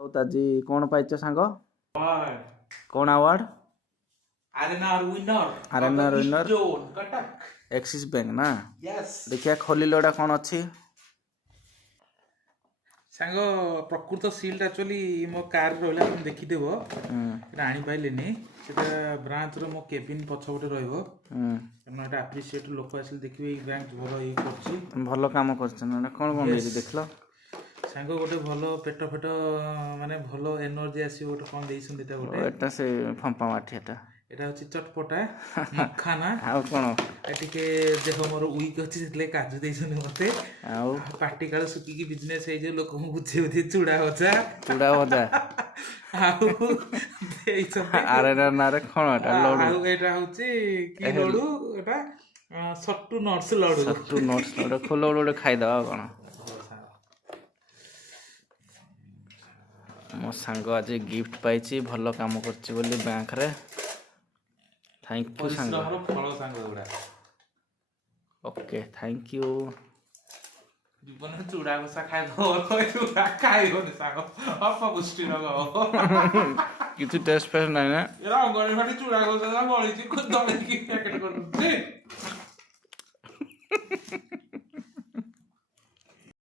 ଆଉ ତାଜି କଣ ପାଇଛ ସାଙ୍ଗ? କଣ award? R N R winner R N R east winner zone Cuttack. Axis Bank ना यस देखिया खोलिले एटा कौन अच्छी सांग प्रकृत सील्ड एक्चुअली मो कार रहला तुम देखिदेव एटा आनी पाइलेनी सेटा ब्रांच रो मो केबिन पछपटे रहइबो कारण एटा एप्रिशिएट लोक आसिल देखिबे ई बैंक भलो ई करछि भलो काम करछ ना कौन कौन देजी देखलो सांग गोटे भलो पेट फेट माने भलो एनर्जी आसी गोटे कोन देइसन एटा गोटे एटा से फंपा माठी एटा एटा होछि चटपटा मखाना आउ कोन एटिके देह मोर वीक अछि सेतले काजू देइसन मते आउ पार्टी काल सुकी की बिजनेस हे जे लोक को बुझे बुझे चूड़ा भजा आउ देइसन आरएनआर नारे कोन एटा लडू आउ एटा होछि की लडू एटा सट्टू नट्स लडू खोलो लडू खाइ दवा कोन मो सांग आज गिफ्ट पाइछि भलो काम करछि बोली बैंक रे थैंक यू सांग फल सांग गुडा ओके थैंक यू जीवन में चूड़ा गोसा खाइ दो चूड़ा खाइबो सांग अपपुष्टि लगो किछु टेस्ट फेस्ट नाही ना एरा अंगणी फाटी चूड़ा गोसा बळिछि दळिकी पैकेट कर दे